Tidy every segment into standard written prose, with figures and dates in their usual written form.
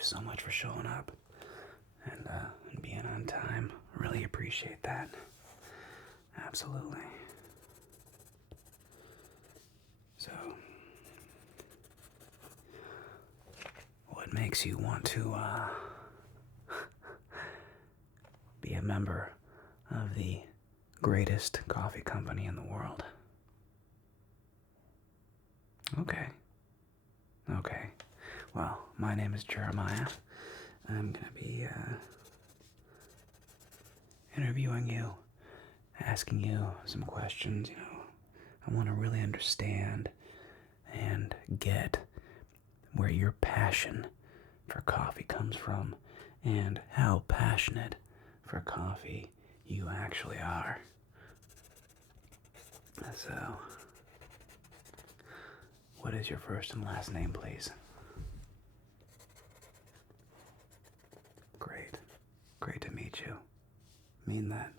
you so much for showing up and being on time. Really appreciate that. Absolutely. So, what makes you want to be a member of the greatest coffee company in the world? Okay. Okay. Well, my name is Jeremiah. I'm going to be interviewing you, asking you some questions. I want to really understand and get where your passion for coffee comes from and how passionate for coffee you actually are. So, what is your first and last name, please? Great. Great to meet you. Mean that.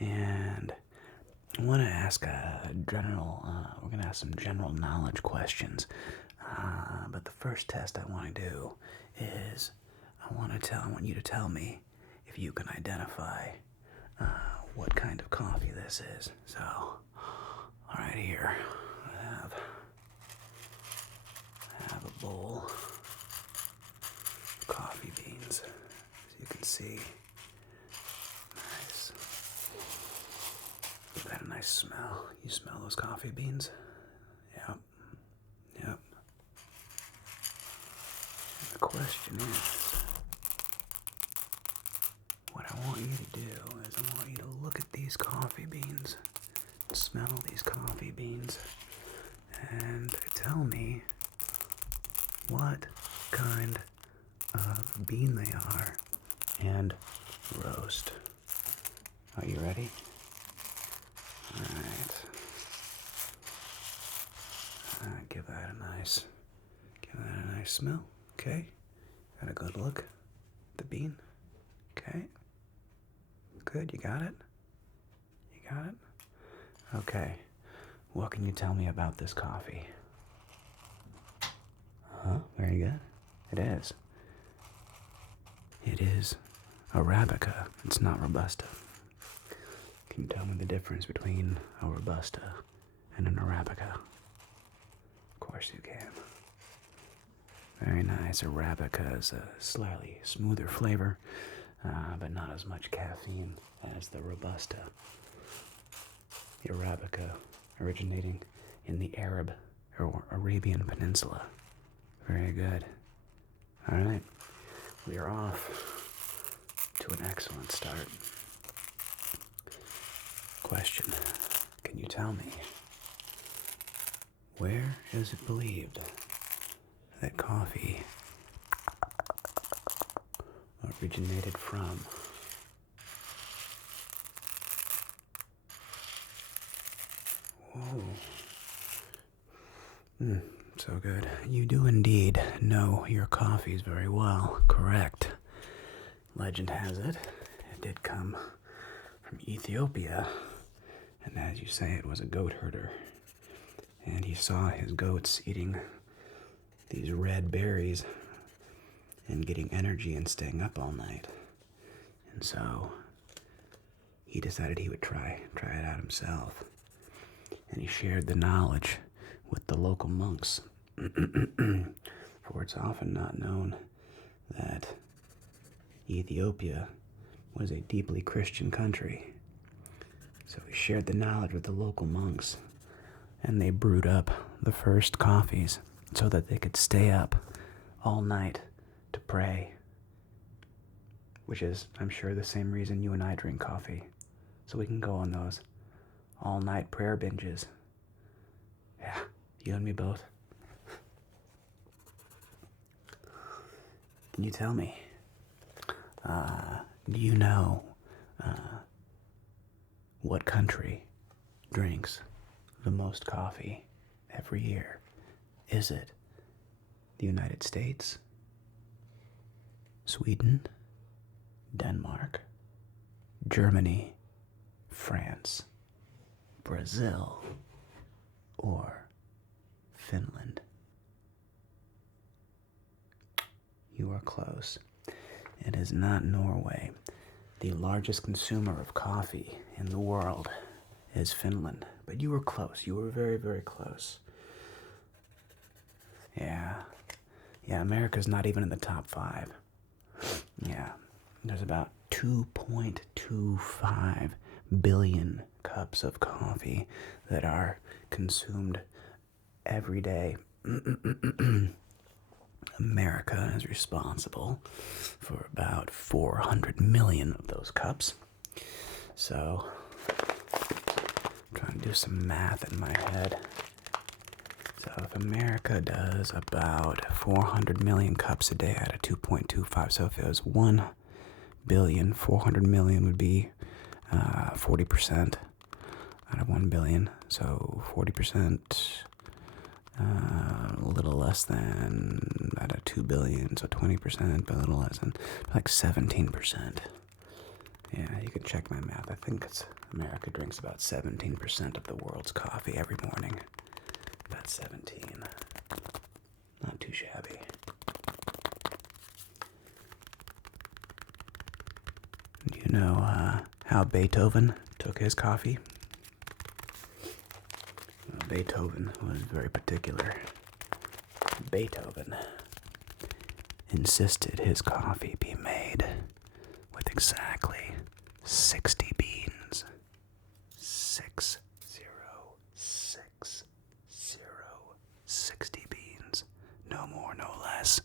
And I want to ask we're going to ask some general knowledge questions. But the first test I want to do is I want you to tell me if you can identify what kind of coffee this is. So, all right, here I have a bowl of coffee beans, as you can see. Nice. Give that a nice smell. You smell those coffee beans? Yep. Yep. And the question is, what I want you to do is I want you to look at these coffee beans, smell these coffee beans, and tell me what kind of bean they are and roast. Are you ready? Alright. Give that a nice smell. Okay. Got a good look at the bean. Okay. Good, you got it? You got it? Okay. What can you tell me about this coffee? Very good. It is. It is Arabica. It's not Robusta. Can you tell me the difference between a Robusta and an Arabica? Of course you can. Very nice. Arabica is a slightly smoother flavor, but not as much caffeine as the Robusta. The Arabica originating in the Arab or Arabian Peninsula. Very good. All right. We are off to an excellent start. Question. Can you tell me, where is it believed that coffee originated from? Whoa. So good. You do indeed know your coffees very well. Correct. Legend has it, it did come from Ethiopia. And as you say, it was a goat herder. And he saw his goats eating these red berries and getting energy and staying up all night. And so he decided he would try it out himself. And he shared the knowledge with the local monks. For it's often not known that Ethiopia was a deeply Christian country. So he shared the knowledge with the local monks, and they brewed up the first coffees so that they could stay up all night to pray. Which is, I'm sure, the same reason you and I drink coffee. So we can go on those all-night prayer binges. Yeah, you and me both. Can you tell me, do you know what country drinks the most coffee every year? Is it the United States, Sweden, Denmark, Germany, France, Brazil, or Finland? You are close. It is not Norway. The largest consumer of coffee in the world is Finland. But you were close. You were very, very close. Yeah. Yeah, America's not even in the top 5. Yeah. There's about 2.25 billion cups of coffee that are consumed every day. America is responsible for about 400 million of those cups. So, I'm trying to do some math in my head. So if America does about 400 million cups a day out of 2.25, so if it was 1 billion, 400 million would be 40% out of 1 billion. So 40%, a little less than out of 2 billion, so 20%, but a little less than like 17%. Yeah, you can check my math. I think America drinks about 17% of the world's coffee every morning. About 17. Not too shabby. Do you know how Beethoven took his coffee? Well, Beethoven was very particular. Beethoven insisted his coffee be made with exactly 60 beans. 6, 0, 6, 0, 60 beans. No more, no less.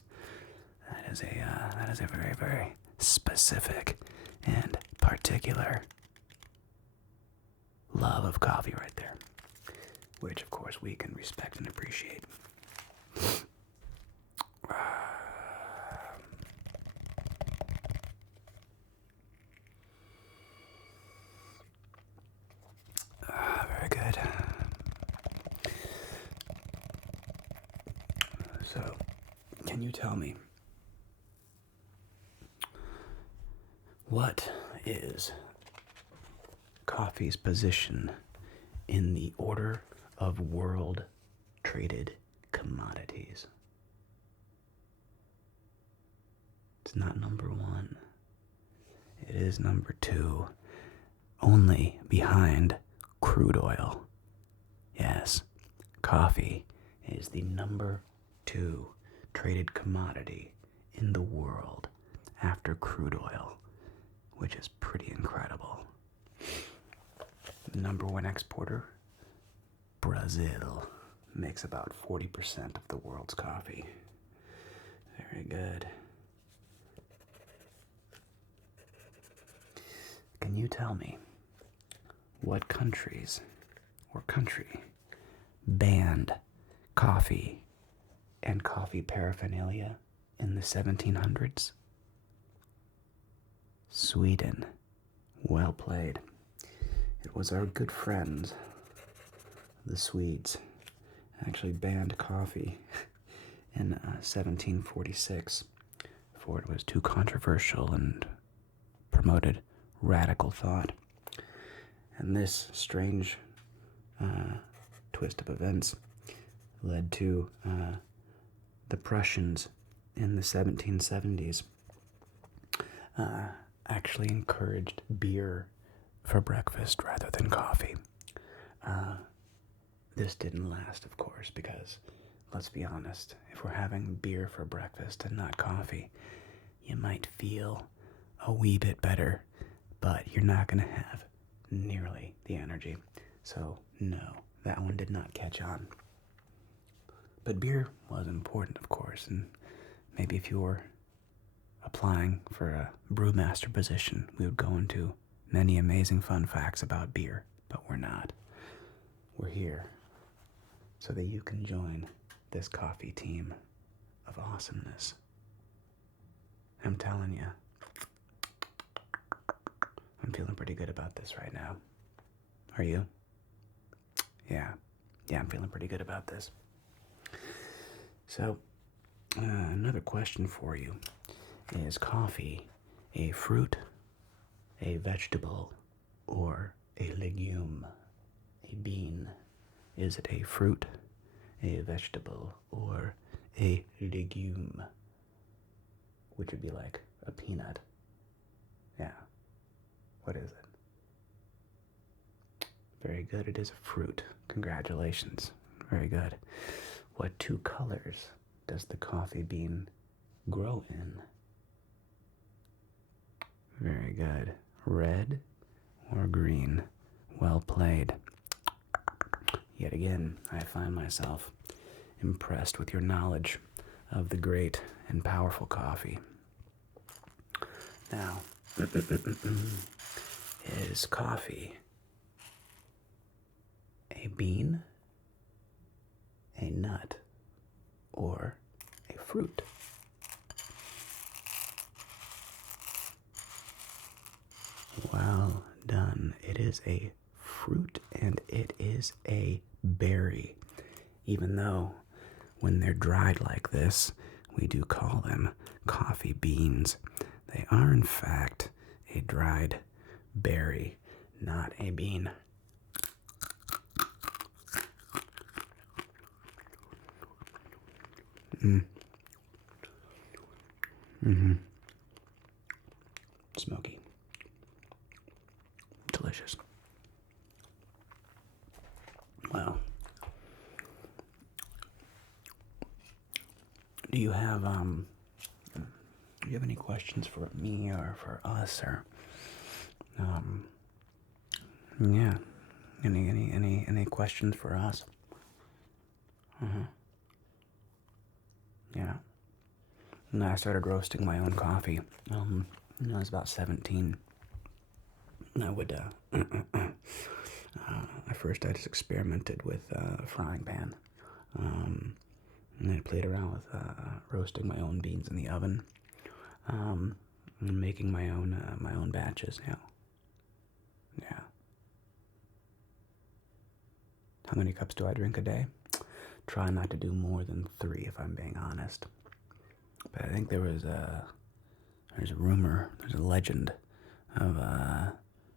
That is a very, very specific and particular love of coffee right there, which of course we can respect and appreciate. Very good. So, can you tell me, what is coffee's position in the order of world traded commodities? It's not number 1. It is number 2, only behind crude oil. Yes, coffee is the number 2 traded commodity in the world after crude oil, which is pretty incredible. The number 1 exporter, Brazil, makes about 40% of the world's coffee. Very good. Can you tell me what country banned coffee and coffee paraphernalia in the 1700s? Sweden. Well played. It was our good friends, the Swedes, actually banned coffee in 1746, for it was too controversial and promoted radical thought. And this strange twist of events led to the Prussians in the 1770s actually encouraged beer for breakfast rather than coffee. This didn't last, of course, because, let's be honest, if we're having beer for breakfast and not coffee, you might feel a wee bit better, but you're not going to have nearly the energy. So, no, that one did not catch on. But beer was important, of course, and maybe if you were applying for a brewmaster position, we would go into many amazing fun facts about beer, but we're not. We're here so that you can join this coffee team of awesomeness. I'm telling you, I'm feeling pretty good about this right now. Are you? Yeah, I'm feeling pretty good about this. So, another question for you. Is coffee a fruit, a vegetable, or a legume? A bean. Is it a fruit, a vegetable, or a legume? which would be like a peanut. Yeah. What is it? Very good. It is a fruit. Congratulations. Very good. What two colors does the coffee bean grow in? Very good. Red or green? Well played. Yet again, I find myself impressed with your knowledge of the great and powerful coffee. Now, is coffee a bean, a nut, or a fruit? Well done. It is a fruit and it is a berry. Even though when they're dried like this, we do call them coffee beans. They are in fact a dried berry, not a bean. Smoky. Delicious. Well, do you have any questions for me or for us or yeah, any questions for us? Yeah. And I started roasting my own coffee when I was about 17. And I would at first I just experimented with a frying pan. And I played around with roasting my own beans in the oven, and making my own batches. Yeah. How many cups do I drink a day? Try not to do more than 3, if I'm being honest. But I think there's a rumor, there's a legend of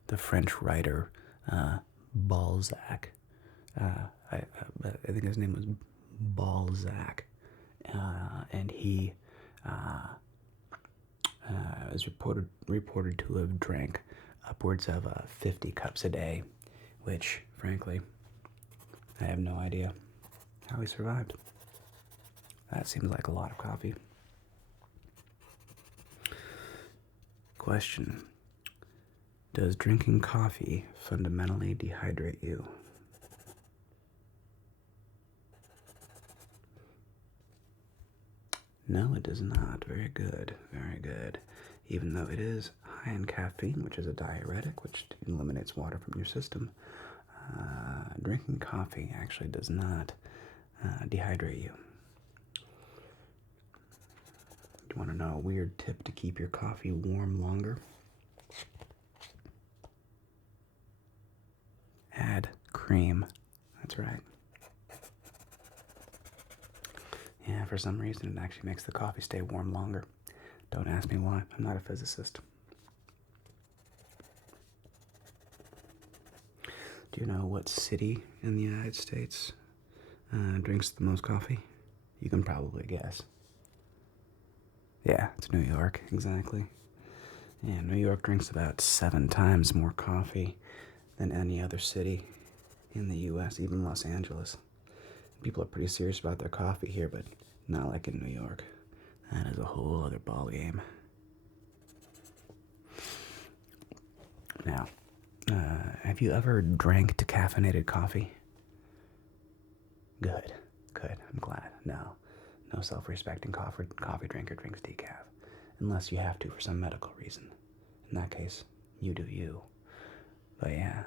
the French writer Balzac. I think his name was Balzac, and he is reported to have drank upwards of 50 cups a day, which, frankly, I have no idea how he survived. That seems like a lot of coffee. Question: does drinking coffee fundamentally dehydrate you? No, it does not. Very good, very good. Even though it is high in caffeine, which is a diuretic, which eliminates water from your system, drinking coffee actually does not dehydrate you. Do you want to know a weird tip to keep your coffee warm longer? Add cream. That's right. Yeah, for some reason it actually makes the coffee stay warm longer. Don't ask me why. I'm not a physicist. Do you know what city in the United States drinks the most coffee? You can probably guess. Yeah, it's New York, exactly. Yeah, New York drinks about 7 times more coffee than any other city in the U.S., even Los Angeles. People are pretty serious about their coffee here, but not like in New York. That is a whole other ball game. Now, have you ever drank decaffeinated coffee? Good. I'm glad. No self-respecting coffee drinker drinks decaf, unless you have to for some medical reason. In that case, you do you. But yeah.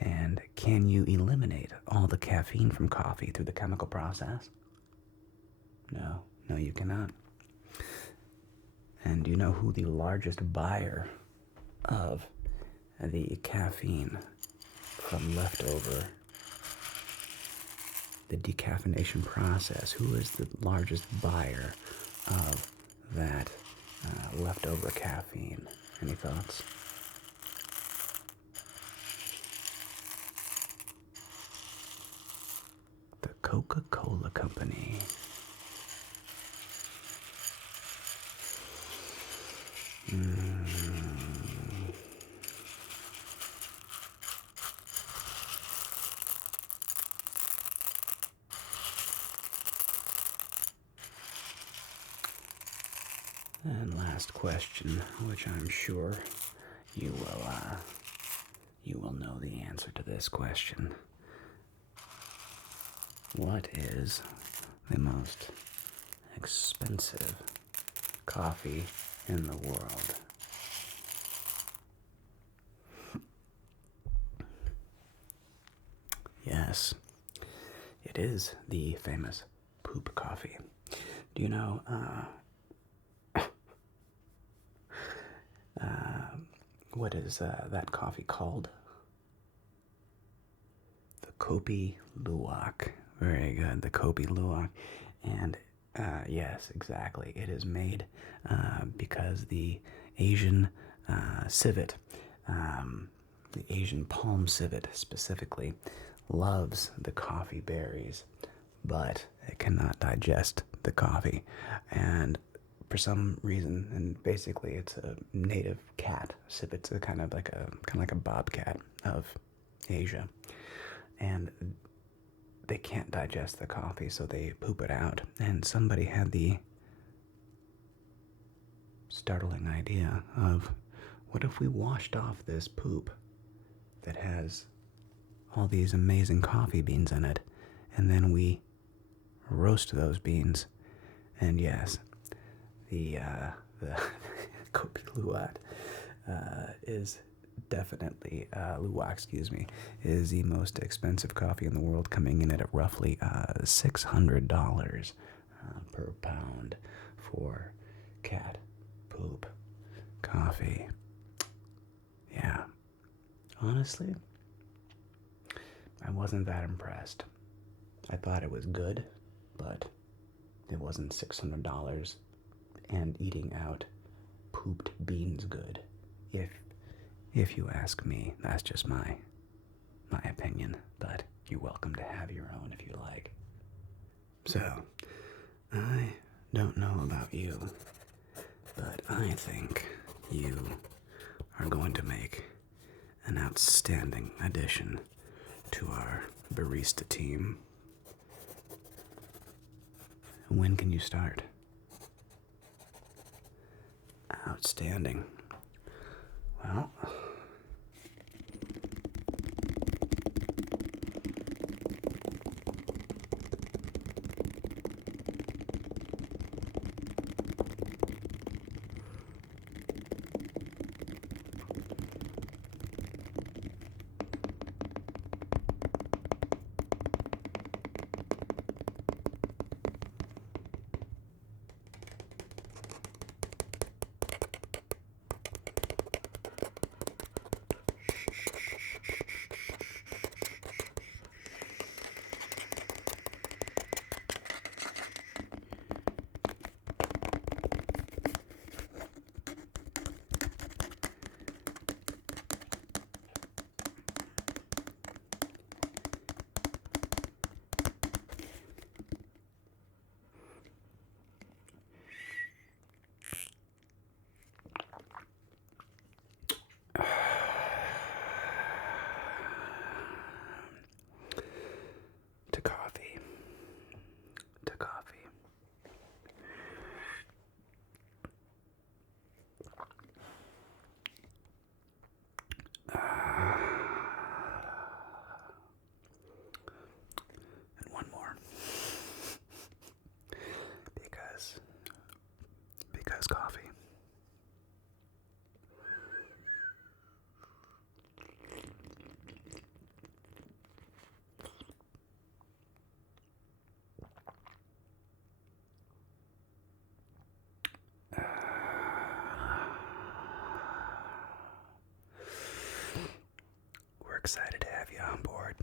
And can you eliminate all the caffeine from coffee through the chemical process? No, you cannot. And do you know who the largest buyer of the caffeine from leftover the decaffeination process? Who is the largest buyer of that leftover caffeine? Any thoughts? The Coca-Cola Company. And last question, which I'm sure you will know the answer to this question. What is the most expensive coffee in the world? Yes, it is the famous poop coffee. Do you know, what is that coffee called? The Kopi Luwak. Very good, the Kopi Luwak. And yes, exactly. It is made because the Asian civet, the Asian palm civet specifically, loves the coffee berries, but it cannot digest the coffee. And for some reason, and basically it's a native cat. Civet's a kind of like a bobcat of Asia, and they can't digest the coffee, so they poop it out. And somebody had the startling idea of, what if we washed off this poop that has all these amazing coffee beans in it, and then we roast those beans? And yes, the Kopi Luwak is definitely Luwak, is the most expensive coffee in the world, coming in at roughly $600 per pound for cat poop coffee. Yeah, honestly, I wasn't that impressed. I thought it was good, but it wasn't $600 and eating out pooped beans good. If you ask me, that's just my opinion, but you're welcome to have your own if you like. So, I don't know about you, but I think you are going to make an outstanding addition to our barista team. When can you start? Outstanding. Well, to coffee. To coffee. And one more. Because coffee. We're excited to have you on board.